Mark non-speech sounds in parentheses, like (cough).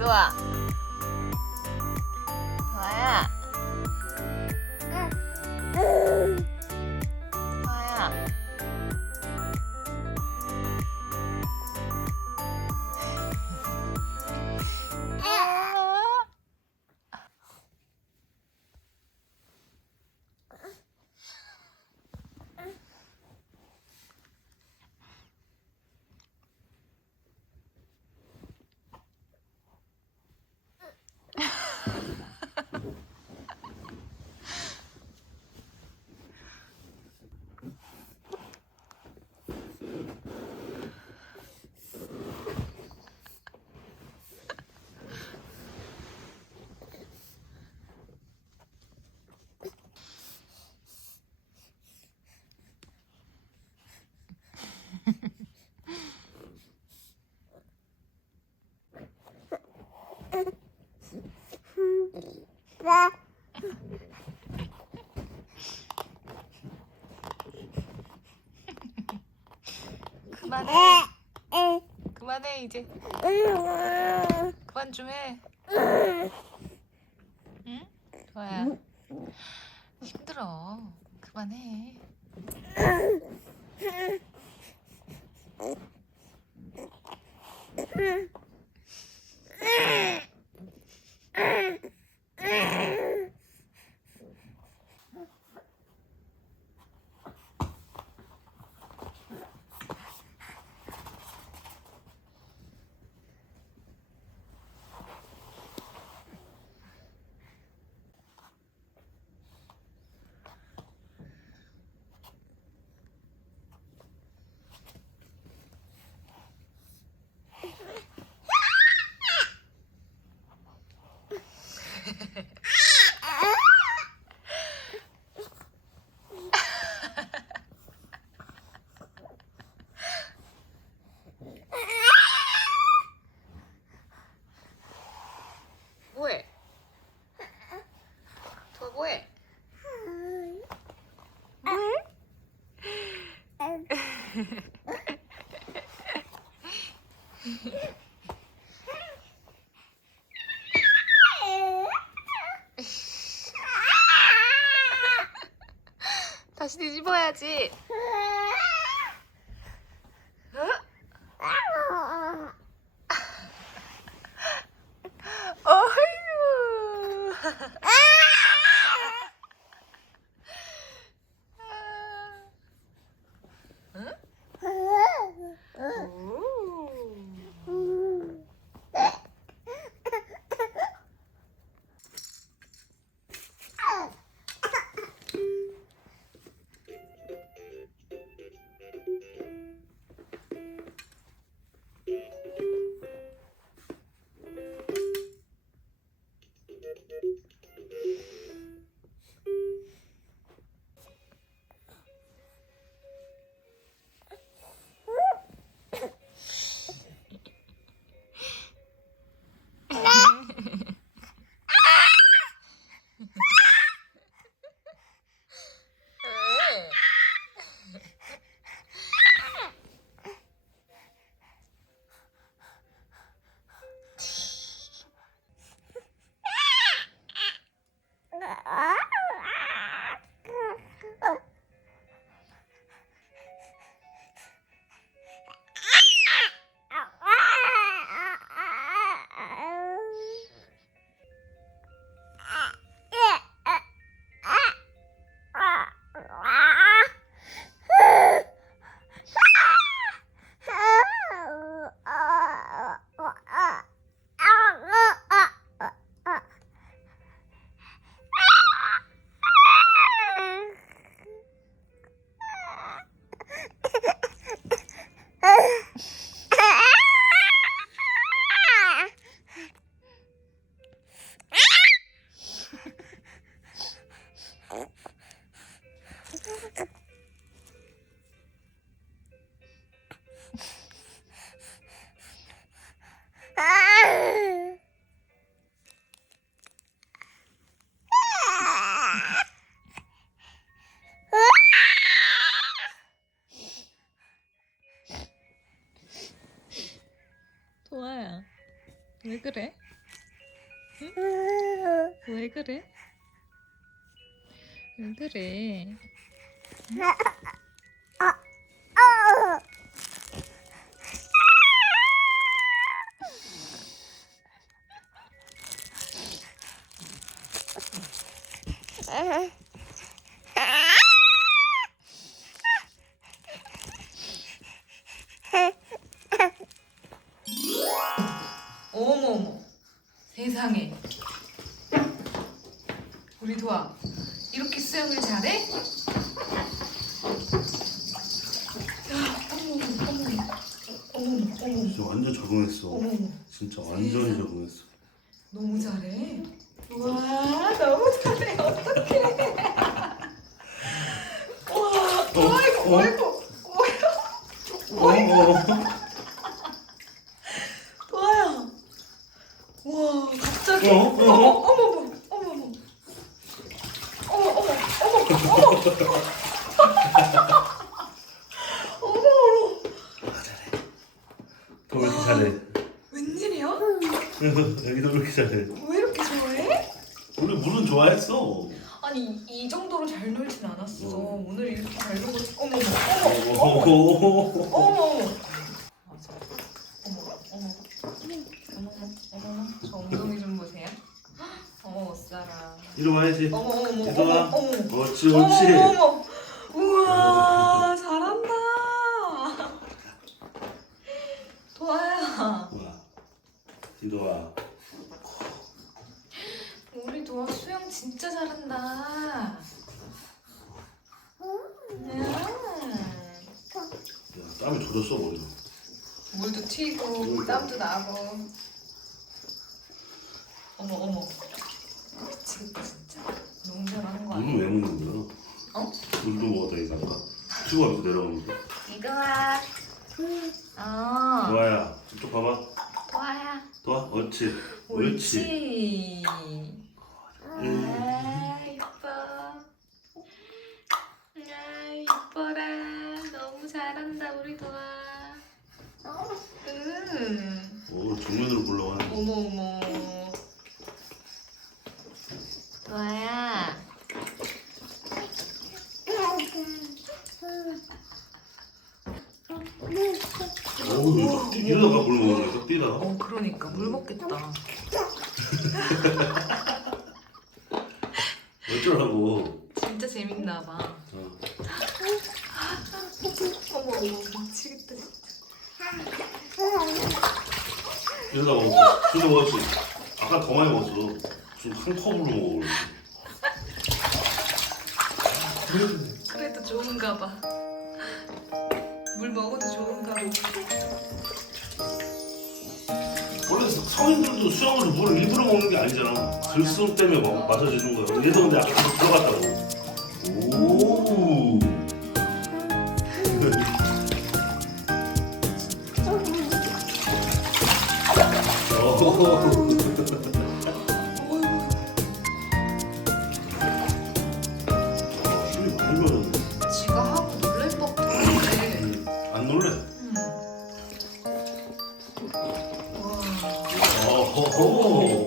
이도 해 이제. 그만 좀 해. 응? 도아야. 힘들어. 그만해. (laughs) 도아 뭐해? (laughs) 다시 뒤집어야지. 왜 그래? 응? 왜 그래? 왜 그래? 어 도아 이렇게 수영을 잘해? 진짜 완전 적응했어. 진짜 완전히 적응했어. 너무 잘해 와 너무 잘해 와 어, 아이고 어? 아이고 어, 어. 도아야 와 갑자기 어? 어머 어? 어머머 어머머 어머 어머 어머 어머 어머 어머 더 왜 이렇게 잘해? 웬일이야? (laughs) 여기도 왜 이렇게 잘해? 왜 이렇게 좋아해? 우리 물은 좋아했어. 아니 이 정도로 잘 놀진 않았어 어. 오늘 이렇게 잘 놀고 어머 어머 어머 오, 어머 어머 맞아 어머 어머 어머 어머 저 엉덩이 좀 보세요 어머 못살아 이리 와야지. 어머 어머 어머. 어머 어머 어머 옳지. 어머 어머 우와 잘한다 도아야 와, 이리 와. 우리 도아 수영 진짜 잘한다 음. 야, 땀이 젖었어 머리가. 물도 튀고 땀도 나고 어머 어머 미치겠다 진짜 너무 잘하는 거 아니야? 물은 왜 먹는 거야? 어? 물도 먹었다니까 아까. 수고하면서 내려오는 거. 이도아 어 도아야, 이쪽 봐봐. 도아야 도아, 옳지. 옳지. 옳지 음. 아 이뻐 아 이뻐라 너무 잘한다 우리 도아 음 오, 정면으로 굴러가네. 어머 어머 도아야 오, 이러다가 물 먹는 거야, 뛰다가. 어 그러니까 물 먹겠다 (laughs) 어쩌라고. 진짜 재밌나 봐 어. 어머 어머 미치겠다 이러다 먹었어. 진짜 먹었지. 아까 더 많이 먹었어. 지금 한 컵으로 먹어. 그래도 좋은가 봐 물 먹어도 좋은가 봐 성인들도 수영을 물을 일부러 먹는 게 아니잖아. 들숨 때문에 먹, 마셔지는 거야. 얘도 근데 아까 들어갔다고. 오. 어. おお